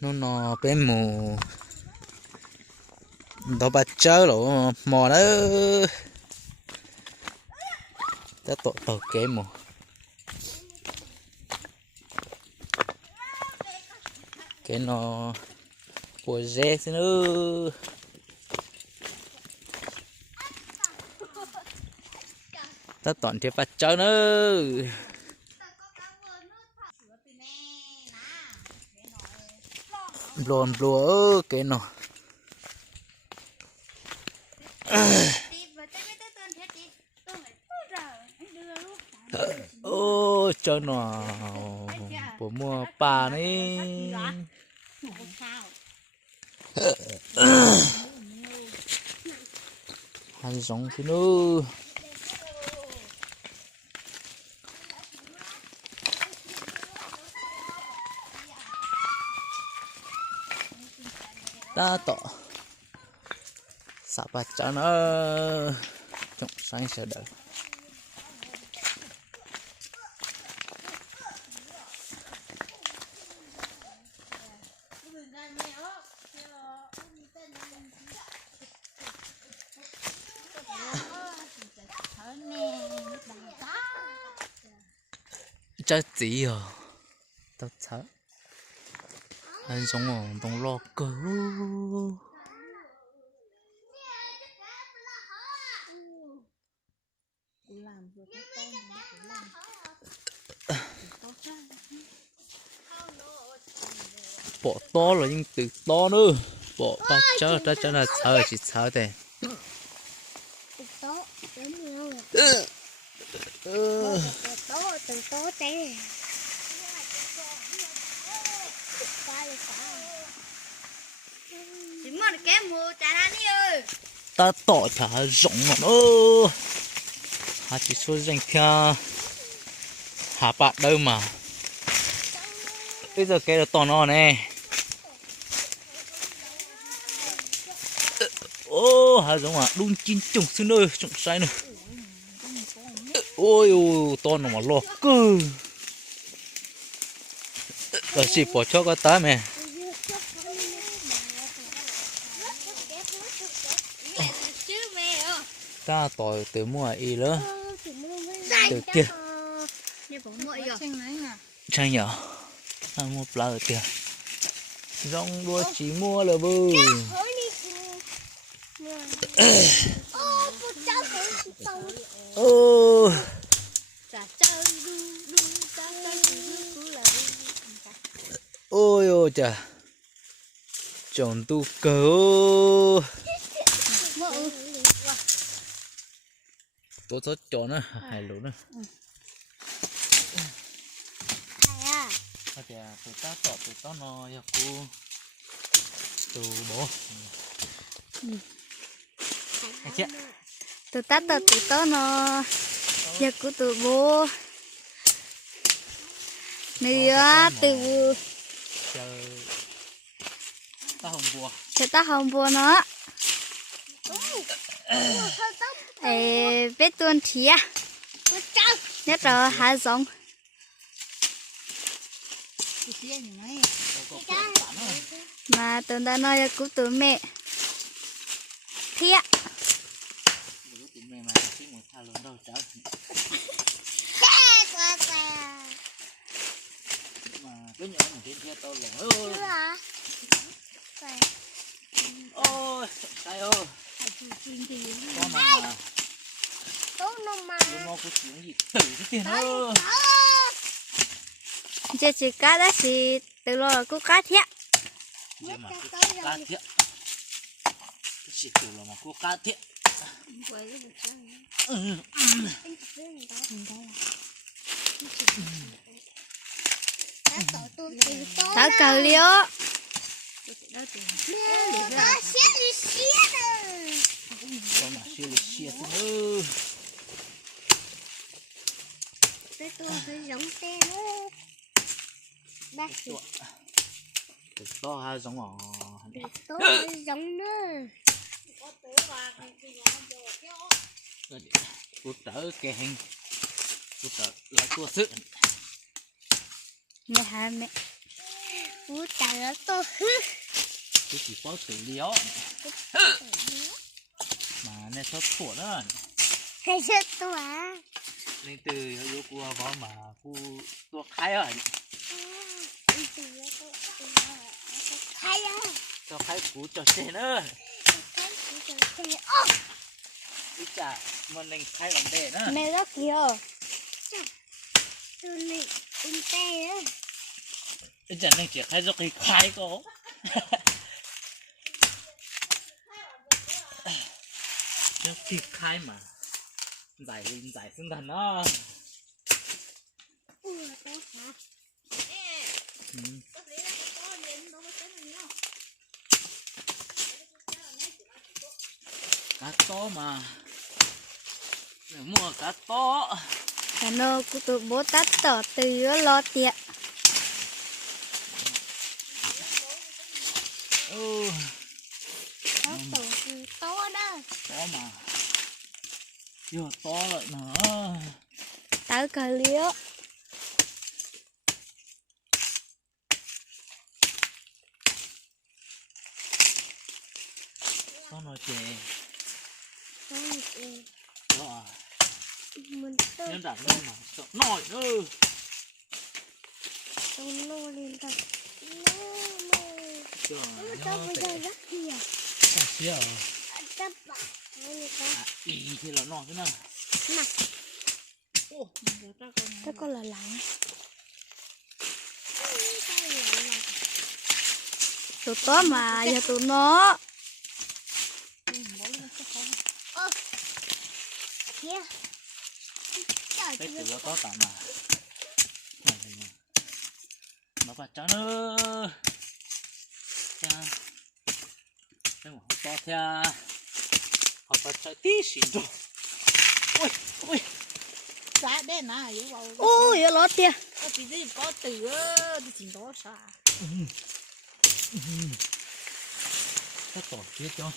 nó bên mù đó bắt chớ lộ mò đó đã tổ kế mù cái nó của dê xin ư ta toàn thì bắt chớ nữa lồn lúa cái nó ô cho nó của mua bà này hai giống thế nữa đã tỏ sắp bắt cho nó trong sáng sẽ đợi trái gì à tao sợ anh sống ở trong lo cơ bỏ to rồi nhưng từ to nữa bỏ ba chớ là sợ chỉ sợ thế ta tỏ thả rộng mà nó hà chỉ số danh kia hà bạn đâu mà bây giờ cái đó to nó này ô hà giống à đun chín trùng xưa nơi trùng sai nữa ôi to nó mà lo cơ rồi xịt bỏ cho cái tá mẹ ta tỏi từ mua y nữa từ kia chăng nhở ta mua pla ở tiền rong đua chỉ mua là bư ô ôi ôi chà chọn tu cờ tôi thích chọn á hai lúa nữa thì tụi ta tọt tụi ta nó ya cô tụi bố tụi ta tọt tụi ta nó ya cô tụi bố nữa từ chờ ta hồng bùa nữa biết tuần thía nhất là hai giống mà tụi ta nói của tụi mẹ thía cái nhỏ một thiên kia to lỗi ôi sai ơi con mà nó có chuyện gì tử cái tiền ơi chỉ cá đó thì từ lo có cá thiệt mà cá thiệt chỉ từ lo mà có cá thiệt thở cờ liêu con mà xia nữa to hai giống mỏ giống nữa cút trở kè hình cút trở lại cua sức mẹ hả mẹ Cú chả nó to hứ. Cái chỉ có xử liếu mà nên sốt thủa đó Hay rất to à. nên từ yếu của có mà khu tuộc khai rồi Hay à. cho khai cú cho xe nữa ít chả mà nên khai vấn đề nữa Mẹ rất kìa. Tôi này un tê á. ít chả nên chỉ khai cho cái khai có nó khi khai mà giải linh giải sinh thần đó cá to mà để mua cá to Cả nô của tụi bố tắt tỏ từ lo tiện. ừ Tắt tỏ từ to đó. to mà chưa to lại nữa Tao cờ liễu. to nó chè đó à Mình nhưng đặt lên mà sợ nổi nữa tao nô lên thật. chưa Tao bây giờ rất nhiều. sao xíu Tao bảo người ta. ý thì là nổi thế nào Này. ô Tao con là lạnh. Tụi to mà giờ tụi nó. cái từ nó to cả mà này nó phải cho nó cha cái mà to theo họ phải chạy tí xỉn rồi ui ui giá đen à yếu vào Ôi, giờ lót tia. có tí gì có từ thì chỉ đó sao cái tổ kia cho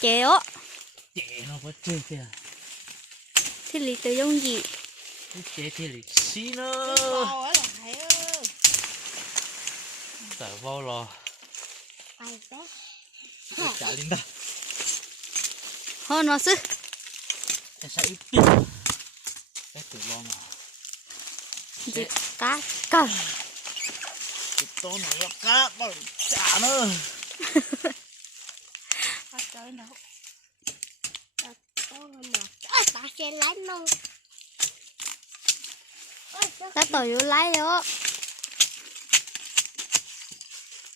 Chéo. trẻ nó phải chơi kìa Thì lý từ giống gì? cái trẻ thì lịch xí nữa bao ấy là hay tại vào lò Ai bé. cái trả lên ta Hô nó sư. cái sẽ ít pin cái từ lo mà Gì cá cầm. cái to nó là cá bao trả nữa có chơi đâu Ta sẽ lái nông. Ta tỏ vô lái đó.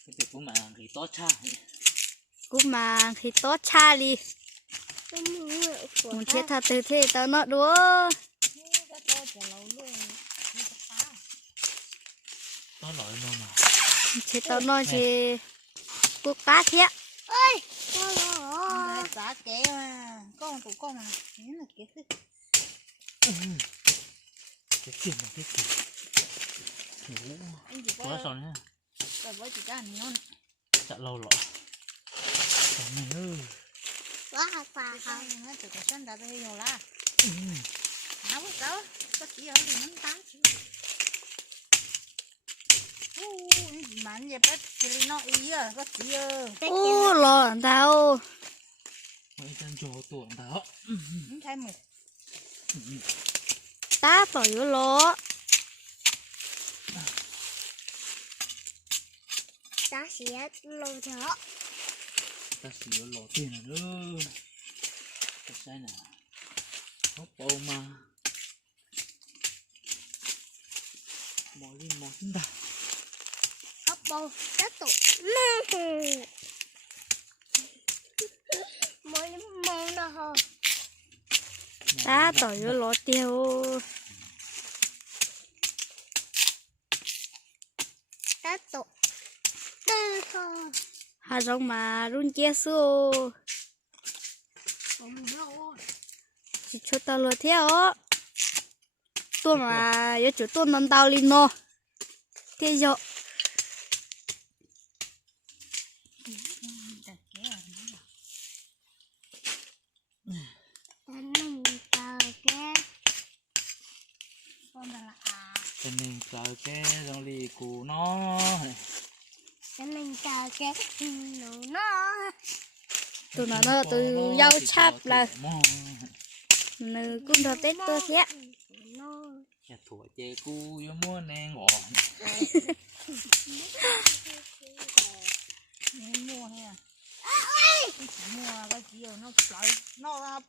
cái từ của mẹ thì to cha Cú mà thì tốt cha đi. Muốn chết thật từ thế tao nó đúa. cái tôi chỉ lâu luôn to lỗi luôn mà Chết tao nó thì cú cá thiệt. Ơi. giá kế mà con tụi con mà thế là kế thứ cái chuyện này cái chuyện anh chỉ quá có sao nữa rồi với chị cha nó chả lâu lọ cái này ơi Quá phà không nó từ cái sân đã bây giờ là áo đó có chỉ ở thì nó tá chứ mà anh về bắt thì nó ý à có chỉ Ô lò tao. mấy chân trò tuồng đó không thay một Ta tỏ vô lò. Ta sẽ lô thở. ta xỉu lọ tiền rồi nữa cái sai nè hốc bầu mà mò đi mò chúng ta Hấp bầu. Tiếp tục. Mỗi món đó thôi. Ta tỏ vô lò tiêu. Ta tỏ. Tư thôi. Hà rong mà run chia xô. Chỉ cho tao lừa theo. Tôi mà giờ chủ tôi nằm tao lên nó. Thế giờ. con là cho nên cờ cái dòng lì của nó cho nên cả cái nó tụi nó từ dâu chắp là nữ cũng được tết tôi thế nhà thua chè cu yo mua nè ngọn mua ha mua cái chiều nó lại nó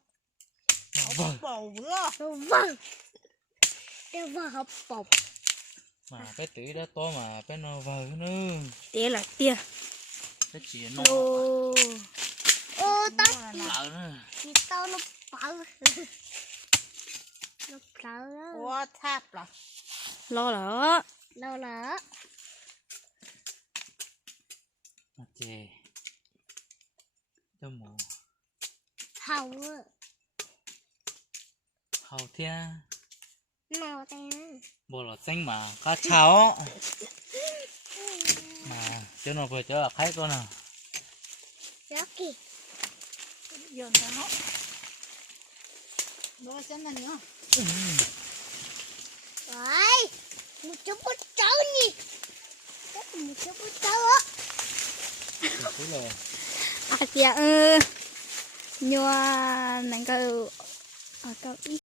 vâng bầu nữa vâng để vào hộp bột mà cái tỷ đó to mà cái nó vờ nữa tía là tía cái chuyện nó lô ô tao lợ nữa thì tao nó bự nó bự ủa tháp là lo lỡ chè cho mù hầu hầu thia màu tên bộ lọt xanh mà cá cháo mà cho nó vừa cho khách con nào đó kì dồn cho nó đôi chân này nữa rồi một chút bút cháu nhỉ một chút bút cháu á thế là à kìa nhua nắng câu à câu ít